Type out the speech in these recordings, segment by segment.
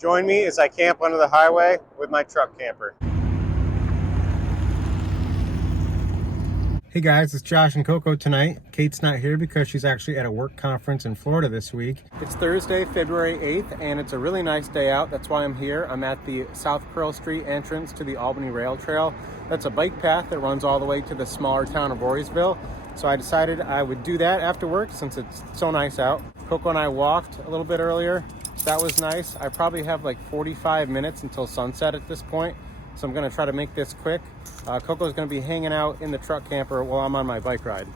Join me as I camp under the highway with my truck camper. Hey guys, it's Josh and Coco tonight. Kate's not here because she's actually at a work conference in Florida this week. It's Thursday, February 8th, and it's a really nice day out. That's why I'm here. I'm at the South Pearl Street entrance to the Albany Rail Trail. That's a bike path that runs all the way to the smaller town of Voorheesville. So I decided I would do that after work since it's so nice out. Coco and I walked a little bit earlier. That was nice. I probably have like 45 minutes until sunset at this point, so I'm gonna try to make this quick. Coco's gonna be hanging out in the truck camper while I'm on my bike ride.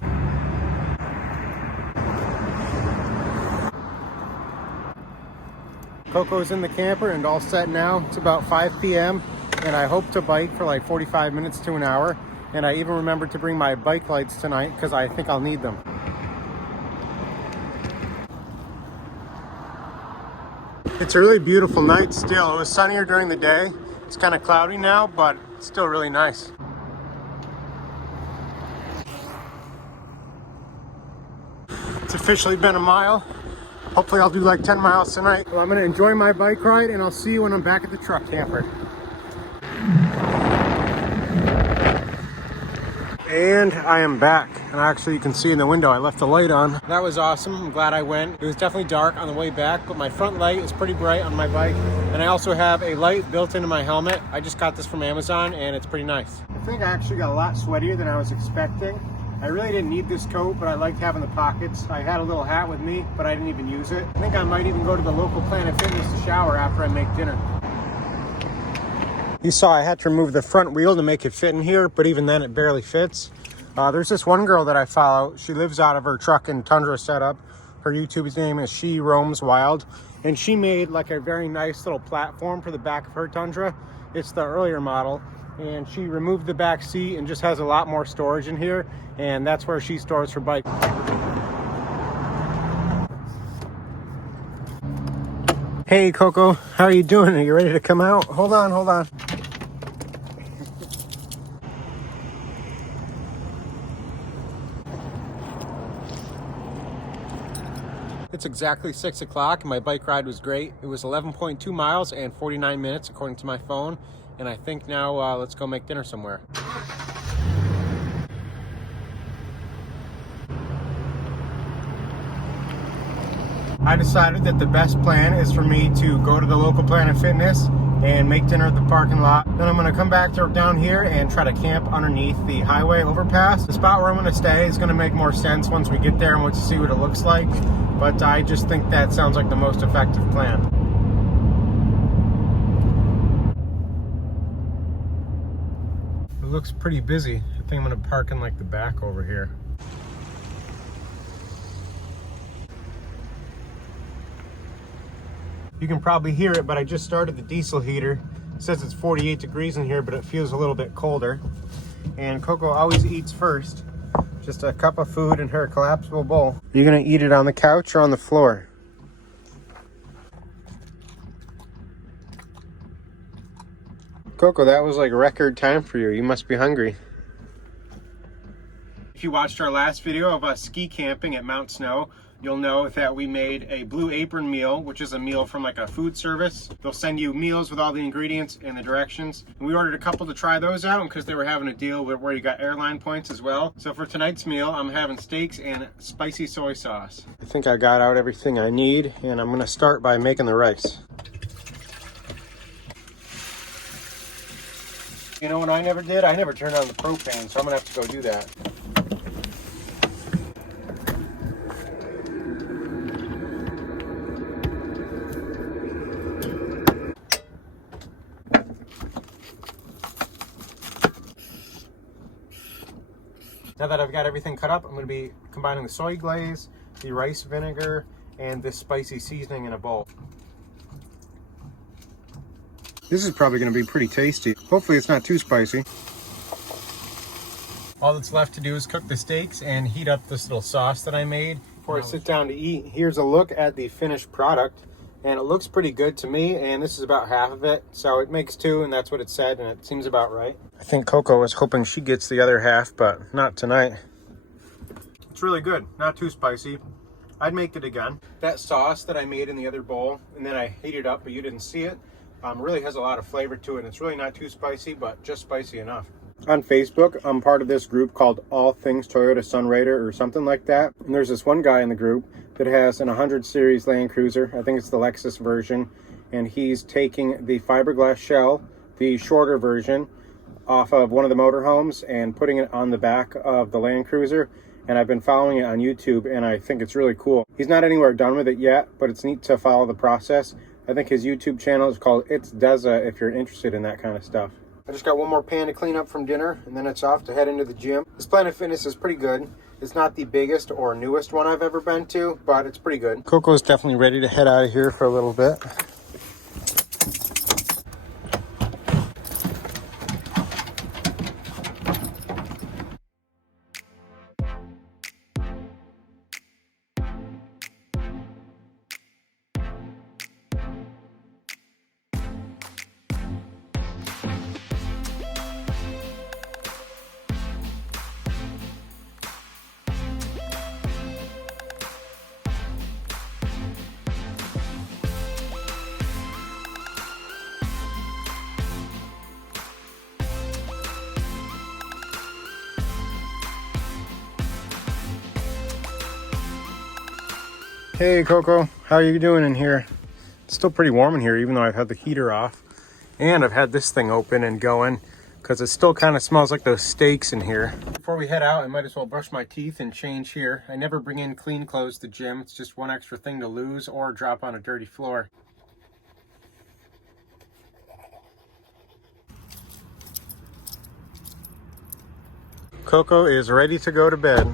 Coco's in the camper and all set now. It's about 5 p.m. and I hope to bike for like 45 minutes to an hour. And I even remembered to bring my bike lights tonight because I think I'll need them. It's a really beautiful night still. It was sunnier during the day. It's kind of cloudy now, but it's still really nice. It's officially been a mile. Hopefully I'll do like 10 miles tonight. Well, I'm gonna enjoy my bike ride and I'll see you when I'm back at the truck camper. And I am back. And actually you can see in the window I left the light on. That was awesome. I'm glad I went. It was definitely dark on the way back, but my front light is pretty bright on my bike. And I also have a light built into my helmet. I just got this from Amazon and it's pretty nice. I think I actually got a lot sweatier than I was expecting. I really didn't need this coat, but I liked having the pockets. I had a little hat with me, but I didn't even use it. I think I might even go to the local Planet Fitness to shower after I make dinner. You saw I had to remove the front wheel to make it fit in here, but even then it barely fits. There's this one girl that I follow. She lives out of her truck and Tundra setup. Her YouTube's name is She Roams Wild. And she made like a very nice little platform for the back of her Tundra. It's the earlier model. And she removed the back seat and just has a lot more storage in here. And that's where she stores her bike. Hey Coco, how are you doing? Are you ready to come out? Hold on. It's exactly 6 o'clock and my bike ride was great. It was 11.2 miles and 49 minutes according to my phone. And I think now let's go make dinner somewhere. I decided that the best plan is for me to go to the local Planet Fitness and make dinner at the parking lot. Then I'm gonna come back down here and try to camp underneath the highway overpass. The spot where I'm gonna stay is gonna make more sense once we get there and once you see what it looks like. But I just think that sounds like the most effective plan. It looks pretty busy. I think I'm gonna park in like the back over here. You can probably hear it, but I just started the diesel heater. It says it's 48 degrees in here, but it feels a little bit colder. And Coco always eats first. Just a cup of food in her collapsible bowl. You're gonna eat it on the couch or on the floor? Coco, that was like record time for you. You must be hungry. If you watched our last video of us ski camping at Mount Snow, you'll know that we made a Blue Apron meal, which is a meal from like a food service. They'll send you meals with all the ingredients and the directions. And we ordered a couple to try those out because they were having a deal where you got airline points as well. So for tonight's meal, I'm having steaks and spicy soy sauce. I think I got out everything I need, and I'm gonna start by making the rice. You know what I never did? I never turned on the propane, so I'm gonna have to go do that. Now that I've got everything cut up, I'm going to be combining the soy glaze, the rice vinegar, and this spicy seasoning in a bowl. This is probably going to be pretty tasty. Hopefully it's not too spicy. All that's left to do is cook the steaks and heat up this little sauce that I made before I sit down to eat. Here's a look at the finished product. And it looks pretty good to me, and this is about half of it. So it makes two, and that's what it said, and it seems about right. I think Coco was hoping she gets the other half, but not tonight. It's really good, not too spicy. I'd make it again. That sauce that I made in the other bowl, and then I heated up, but you didn't see it, really has a lot of flavor to it. And it's really not too spicy, but just spicy enough. On Facebook, I'm part of this group called All Things Toyota Sunraider or something like that. And there's this one guy in the group that has an 100 series Land Cruiser. I think it's the Lexus version. And he's taking the fiberglass shell, the shorter version, off of one of the motorhomes and putting it on the back of the Land Cruiser. And I've been following it on YouTube, and I think it's really cool. He's not anywhere done with it yet, but it's neat to follow the process. I think his YouTube channel is called It's Deza if you're interested in that kind of stuff. I just got one more pan to clean up from dinner, and then it's off to head into the gym. This Planet Fitness is pretty good. It's not the biggest or newest one I've ever been to, but it's pretty good. Coco's definitely ready to head out of here for a little bit. Hey Coco, how are you doing in here? It's still pretty warm in here even though I've had the heater off. And I've had this thing open and going because it still kind of smells like those steaks in here. Before we head out, I might as well brush my teeth and change here. I never bring in clean clothes to the gym. It's just one extra thing to lose or drop on a dirty floor. Coco is ready to go to bed.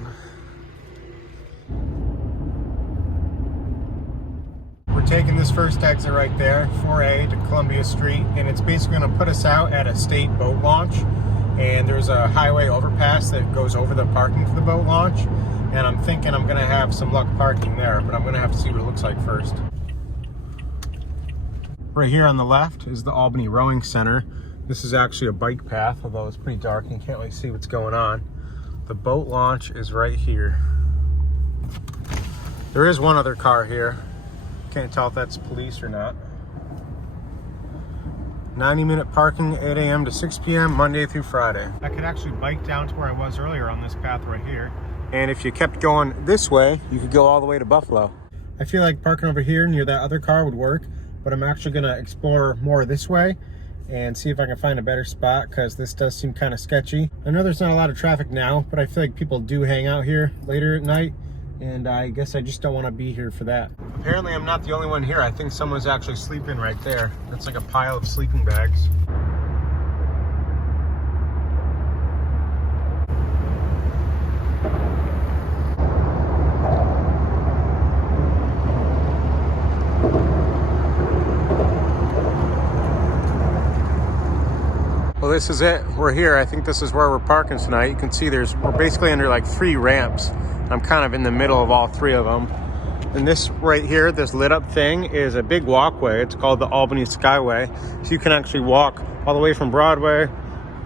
Taking this first exit right there, 4A to Columbia Street, and it's basically going to put us out at a state boat launch. And there's a highway overpass that goes over the parking for the boat launch. And I'm thinking I'm going to have some luck parking there, but I'm going to have to see what it looks like first. Right here on the left is the Albany Rowing Center. This is actually a bike path, although it's pretty dark and you can't really see what's going on. The boat launch is right here. There is one other car here. Can't tell if that's police or not. 90-minute parking, 8 a.m. to 6 p.m. Monday through Friday. I could actually bike down to where I was earlier on this path right here. And if you kept going this way, you could go all the way to Buffalo. I feel like parking over here near that other car would work, but I'm actually gonna explore more this way and see if I can find a better spot because this does seem kind of sketchy. I know there's not a lot of traffic now, but I feel like people do hang out here later at night. And I guess I just don't want to be here for that. Apparently I'm not the only one here. I think someone's actually sleeping right there. That's like a pile of sleeping bags. Well, this is it. We're here. I think this is where we're parking tonight. You can see we're basically under like 3 ramps. I'm kind of in the middle of all 3 of them. And this right here, this lit up thing is a big walkway. It's called the Albany Skyway. So you can actually walk all the way from Broadway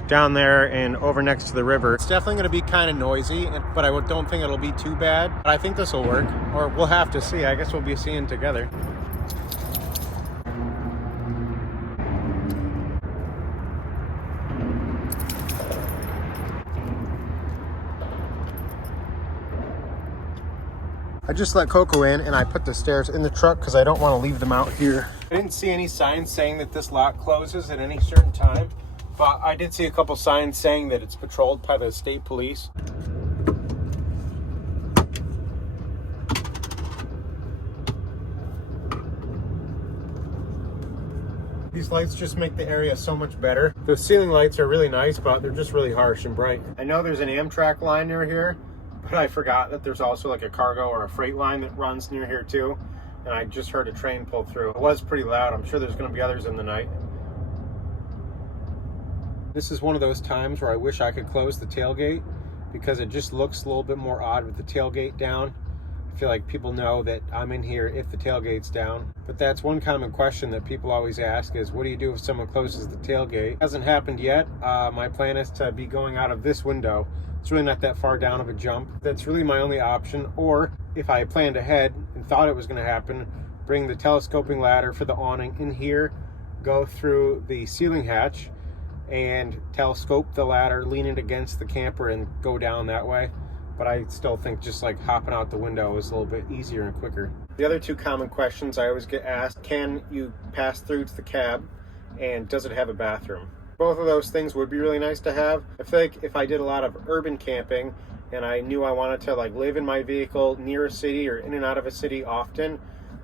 down there and over next to the river. It's definitely going to be kind of noisy, but I don't think it'll be too bad. But I think this will work, or we'll have to see. I guess we'll be seeing together. I just let Coco in and I put the stairs in the truck because I don't want to leave them out here. I didn't see any signs saying that this lot closes at any certain time, but I did see a couple signs saying that it's patrolled by the state police. These lights just make the area so much better. The ceiling lights are really nice, but they're just really harsh and bright. I know there's an Amtrak line near here, but I forgot that there's also like a cargo or a freight line that runs near here too. And I just heard a train pull through. It was pretty loud. I'm sure there's going to be others in the night. This is one of those times where I wish I could close the tailgate because it just looks a little bit more odd with the tailgate down. I feel like people know that I'm in here if the tailgate's down. But that's one common question that people always ask is, what do you do if someone closes the tailgate? It hasn't happened yet. My plan is to be going out of this window. It's really not that far down of a jump. That's really my only option. Or if I planned ahead and thought it was going to happen, bring the telescoping ladder for the awning in here, go through the ceiling hatch and telescope the ladder, lean it against the camper and go down that way. But I still think just like hopping out the window is a little bit easier and quicker. The other two common questions I always get asked, can you pass through to the cab, and does it have a bathroom? Both of those things would be really nice to have. I feel like if I did a lot of urban camping and I knew I wanted to like live in my vehicle near a city or in and out of a city often,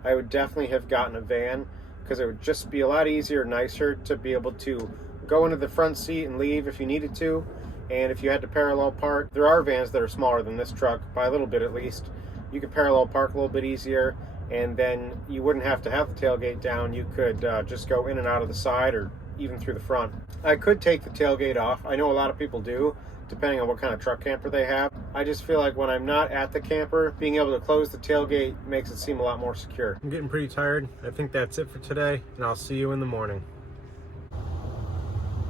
I would definitely have gotten a van, because it would just be a lot easier, nicer to be able to go into the front seat and leave if you needed to. And if you had to parallel park, there are vans that are smaller than this truck, by a little bit at least. You could parallel park a little bit easier, and then you wouldn't have to have the tailgate down. You could just go in and out of the side or even through the front. I could take the tailgate off. I know a lot of people do, depending on what kind of truck camper they have. I just feel like when I'm not at the camper, being able to close the tailgate makes it seem a lot more secure. I'm getting pretty tired. I think that's it for today, and I'll see you in the morning.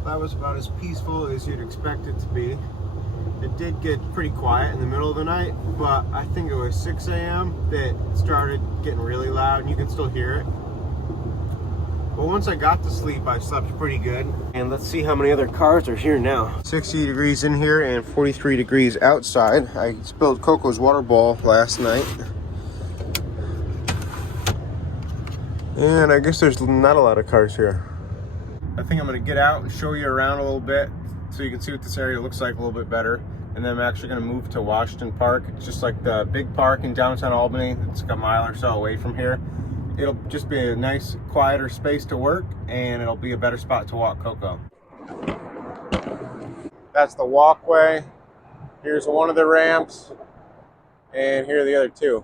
That was about as peaceful as you'd expect it to be. It did get pretty quiet in the middle of the night, but I think it was 6 a.m. that it started getting really loud, and you can still hear it. But once I got to sleep, I slept pretty good. And let's see how many other cars are here now. 60 degrees in here and 43 degrees outside. I spilled Coco's water ball last night. And I guess there's not a lot of cars here. I think I'm gonna get out and show you around a little bit so you can see what this area looks like a little bit better. And then I'm actually gonna move to Washington Park. It's just like the big park in downtown Albany. It's like a mile or so away from here. It'll just be a nice, quieter space to work, and it'll be a better spot to walk Coco. That's the walkway. Here's one of the ramps, and here are the other two.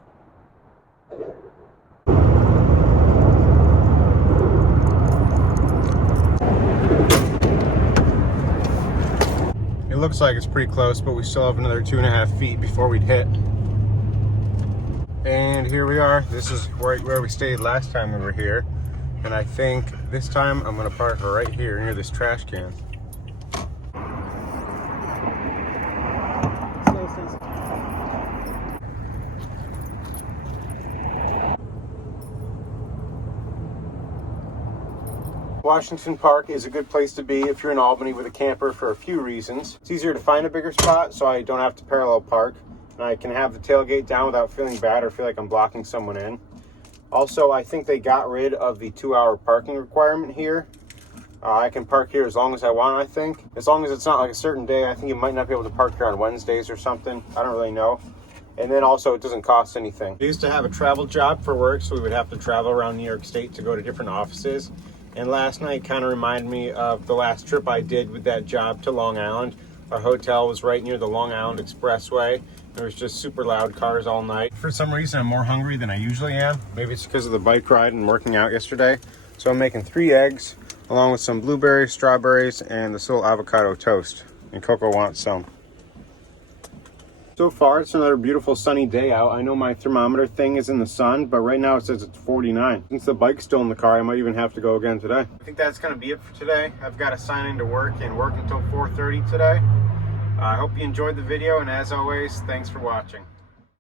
It looks like it's pretty close, but we still have another 2.5 feet before we'd hit. And here we are. This is where we stayed last time we were here. And I think this time I'm gonna park right here near this trash can. Washington Park is a good place to be if you're in Albany with a camper for a few reasons. It's easier to find a bigger spot, so I don't have to parallel park. And I can have the tailgate down without feeling bad or feel like I'm blocking someone in. Also, I think they got rid of the 2-hour parking requirement here. I can park here as long as I want, I think. As long as it's not like a certain day. I think you might not be able to park here on Wednesdays or something. I don't really know. And then also, it doesn't cost anything. I used to have a travel job for work, so we would have to travel around New York State to go to different offices. And last night kind of reminded me of the last trip I did with that job to Long Island. Our hotel was right near the Long Island Expressway. There was just super loud cars all night. For some reason, I'm more hungry than I usually am. Maybe it's because of the bike ride and working out yesterday. So I'm making 3 eggs, along with some blueberries, strawberries, and this little avocado toast. And Coco wants some. So far, it's another beautiful sunny day out. I know my thermometer thing is in the sun, but right now it says it's 49. Since the bike's still in the car, I might even have to go again today. I think that's gonna be it for today. I've got to sign into work and work until 4:30 today. I hope you enjoyed the video, and as always, thanks for watching.